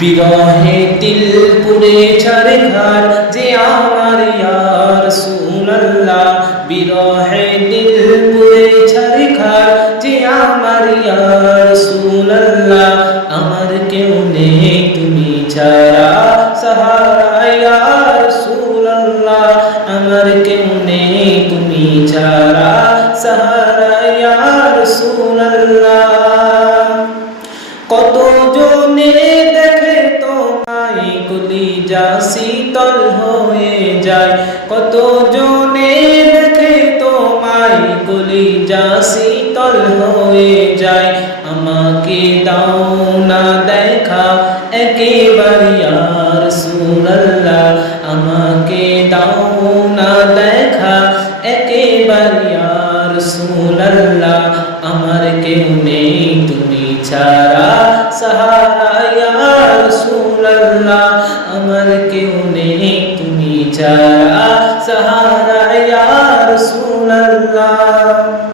বিরহে দিল পুড়ে ছারখার যে আমার ইয়া রাসূলুল্লাহ, বিরহে দিল পুড়ে ছারখার যে আমার ইয়া রাসূলুল্লাহ। আমার কেউ নেই তুমি ছাড়া সাহারা ইয়া রাসূলুল্লাহ, আমার কেউ নেই তুমি ছাড়া সাহারা ইয়া রাসূলুল্লাহ। কত জনে দেখে তোমায় কলিজা শীতল হয়ে যায়, কত জনে দেখে তোমায় কলিজা শীতল হয়ে যায়। আমাকে দাও না দেখা একেবার ইয়া রাসূলুল্লাহ, আমাকে দাও না দেখা একেবার ইয়া রাসূলুল্লাহ। আমার কেউ নেই তুমি ছাড়া সাহারা ইয়া রাসূলুল্লাহ, আমার কেউ নেই তুমি ছাড়া সাহারা ইয়া